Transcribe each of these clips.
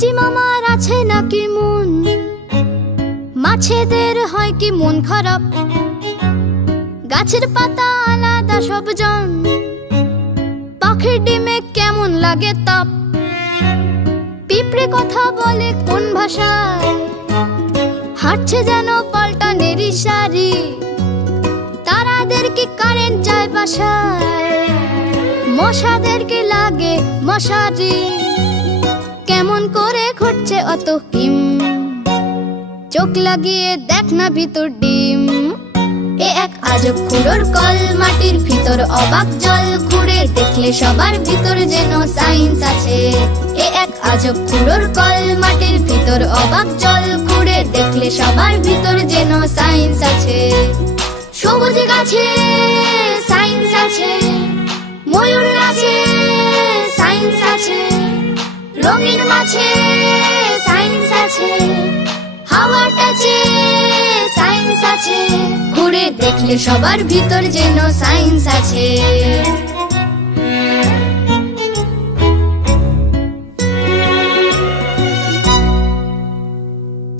সূর্যি মামার আছে নাকি মন, মাছেদের হয় কি মন খারাপ, গাছের পাতা আলাদা সবজন, পাখির ডিমে কেমন লাগে তাপ, পিঁপড়ে কথা বলে কোন ভাষায়, হাঁটছে যেন পাল্টানের ইশারি, তারাদের কি কারেন্ট যায় বাসায়, মশাদের কি লাগে মশারি, কেমন করে ঘটছে অত হিম, চোখ লাগিয়ে দেখ না ভিতর ডিম। এ এক আজব খুঁড়োর কল, মাটির ভিতর অবাক জল, খুঁড়ে দেখলে সবার ভিতর যেন সায়েন্স আছে। এ এক আজব খুঁড়োর কল, মাটির ভিতর অবাক জল, খুঁড়ে দেখলে সবার ভিতর যেন সায়েন্স আছে। সবুজ গাছে সায়েন্স আছে, ময়ূর নাচে সায়েন্স আছে, রঙিন মাছে সায়েন্স আছে, হাওয়ার টাচে সায়েন্স আছে, ঘুরে দেখলে সবার ভিতর যেন সায়েন্স আছে।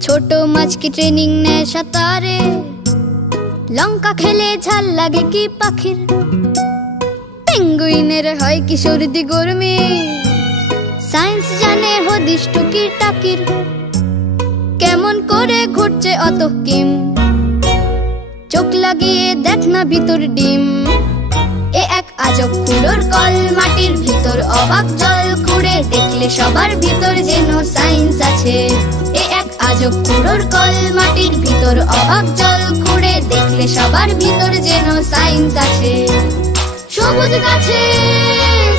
ছোট মাছ কি ট্রেনিং নেয় সাঁতারে, লঙ্কা খেলে ঝাল লাগে কি পাখির, পেঙ্গুইনের হয় কি সর্দি গরমি, সায়েন্স জানে হদিস টুকির টাকির, কেমন করে ঘুরছে অত কিম, চোখ লাগিয়ে দেখ না ভিতর ডিম। এ এক আজব খুঁড়োর কল, মাটির ভিতর অবাক জল, খুঁড়ে দেখলে সবার ভিতর যেন সায়েন্স আছে। এ এক আজব খুঁড়োর কল, মাটির ভিতর অবাক জল, খুঁড়ে দেখলে সবার ভিতর যেন সায়েন্স আছে। সবুজ গাছে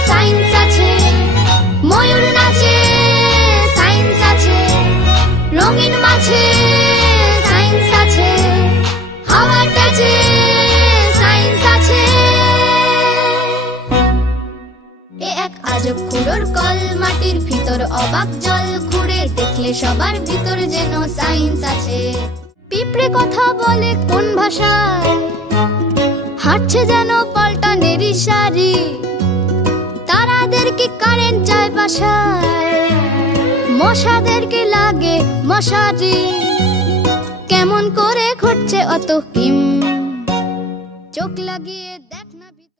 সায়েন্স আছে, ময়ূর নাচে সায়েন্স আছে, রঙিন মাছে সায়েন্স আছে, হাওয়ার টাচে সায়েন্স আছে। এ এক আজব খুঁড়োর কল, মাটির ভিতর অবাক জল, খুঁড়ে দেখলে সবার ভিতর যেন সায়েন্স আছে। পিঁপড়ে কথা বলে কোন ভাষায়, হাঁটছে যেন পাল্টানের ইশারি, তারাদের কি কারেন্ট যায় বাসায়, মশাদের কি লাগে মশারি, কেমন করে ঘটছে অত হিম, চোখ লাগিয়ে দেখ না ভিতর।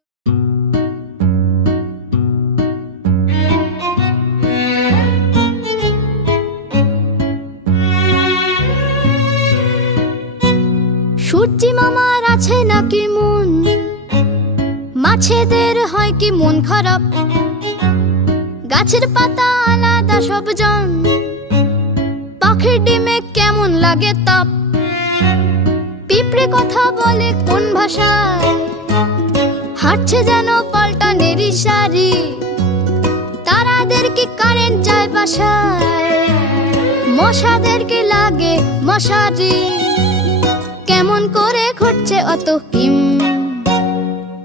সূর্যি মামার আছে নাকি মন, মাছেদের হয় কি মন খারাপ, গাছের পাতা আলাদা সবজন, পাখির ডিমে কেমন লাগে তাপ, পিঁপড়ে কথা বলে কোন ভাষায়, হাঁটছে যেন পাল্টানের ইশারি, তারাদের কি কারেন্ট যায় বাসায়, মশাদের কি লাগে মশারি, কেমন করে ঘটছে অত হিম,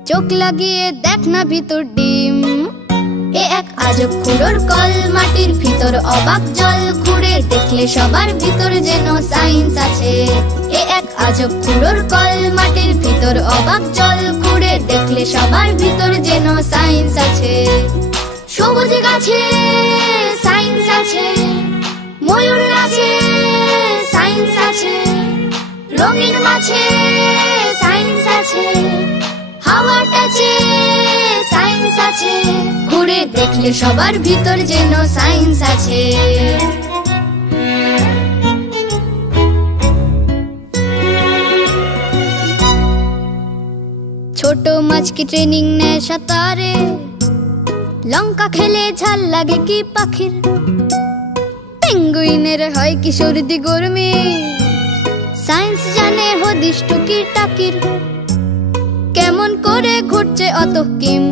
চোখ লাগিয়ে দেখ না ভিতর ডিম। এ এক আজব খুঁড়োর কল, মাটির ভিতর অবাক জল, খুঁড়ে দেখলে সবার ভিতর যেন সায়েন্স আছে। এ এক আজব খুঁড়োর কল, মাটির ভিতর অবাক জল, খুঁড়ে দেখলে সবার ভিতর যেন সায়েন্স আছে। সবুজ গাছে সায়েন্স আছে, ময়ূর নাচে সায়েন্স আছে, রঙিন মাছে সায়েন্স আছে, হাওয়ার টাচে সায়েন্স আছে, ঘুরে দেখলে সবার ভিতর যেন সায়েন্স আছে। ছোট মাছ কি ট্রেনিং নেয় সাঁতারে, লঙ্কা খেলে ঝাল লাগে কি পাখির, পেঙ্গুইনের হয় কি সর্দি গরমি, সায়েন্স জানে হদিস টুকির টাকির, কেমন করে ঘুরছে অত কিম,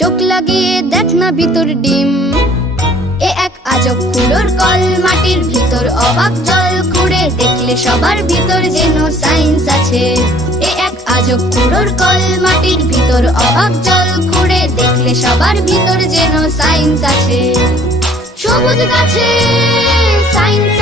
চোখ লাগিয়ে দেখ না ভিতর ডিম। এ এক আজব খুঁড়োর কল, মাটির ভিতর অবাক জল, খুঁড়ে দেখলে সবার ভিতর যেন সায়েন্স আছে। এ এক আজব খুঁড়োর কল, মাটির ভিতর অবাক জল, খুঁড়ে দেখলে সবার ভিতর যেন সায়েন্স আছে। সবুজ গাছে সায়েন্স